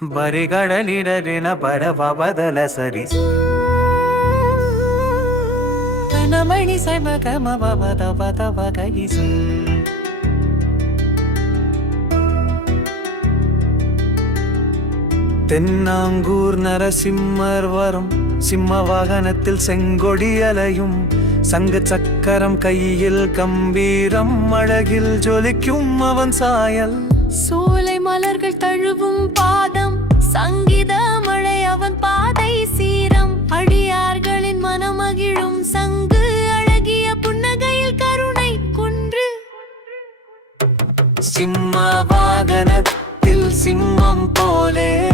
ಬರಿಗಳಲಿಡಲಿನ ಬರಬದಲ ಸರಿಸು ಮಣಿ ಸಮ ಕಮ ಬದ ಬದ ಬಗಲಿಸು தென்னாங்கூர் நரசிம்மர் வரும் சிம்ம வாகனத்தில் செங்கொடி அலையும் சங்க சக்கரம் கையில் கம்பீரம் அழகில் ஜொலிக்கும் அவன் சாயல் சோலை மலர்கள் தழுவும் பாதம் சிம்ம வாகனத்தில் சிம்மம் போலே.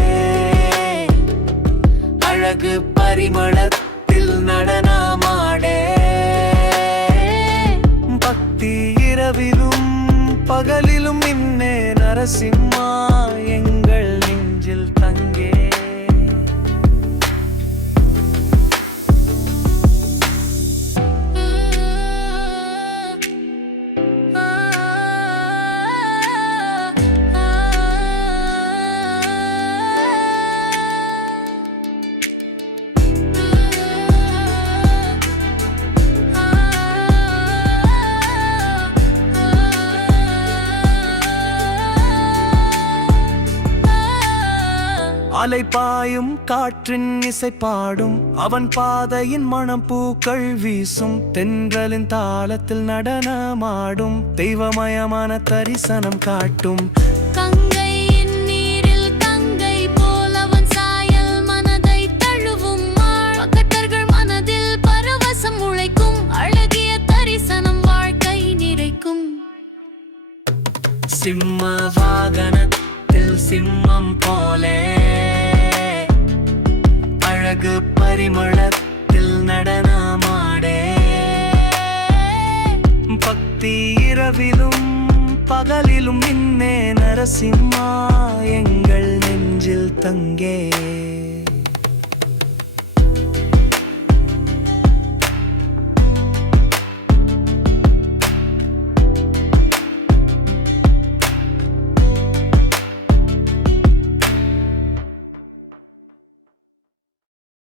அழகு பரிமளத்தில் நடனமாடே. பக்தி இரவிலும் பகலிலும் இன்னே நரசிம்மா அலைபாயும் காற்றின் இசை பாடும். அவன் பாதையின் மணம் பூக்கள் வீசும். தென்றலின் தாளத்தில் நடனமாடும். தெய்வமயமான தரிசனம் காட்டும். கங்கையின் நீரில் தங்கை போல் இரவிலும் பகலிலும் நின்னே நரசிம்மா எங்கள் நெஞ்சில் தங்கே.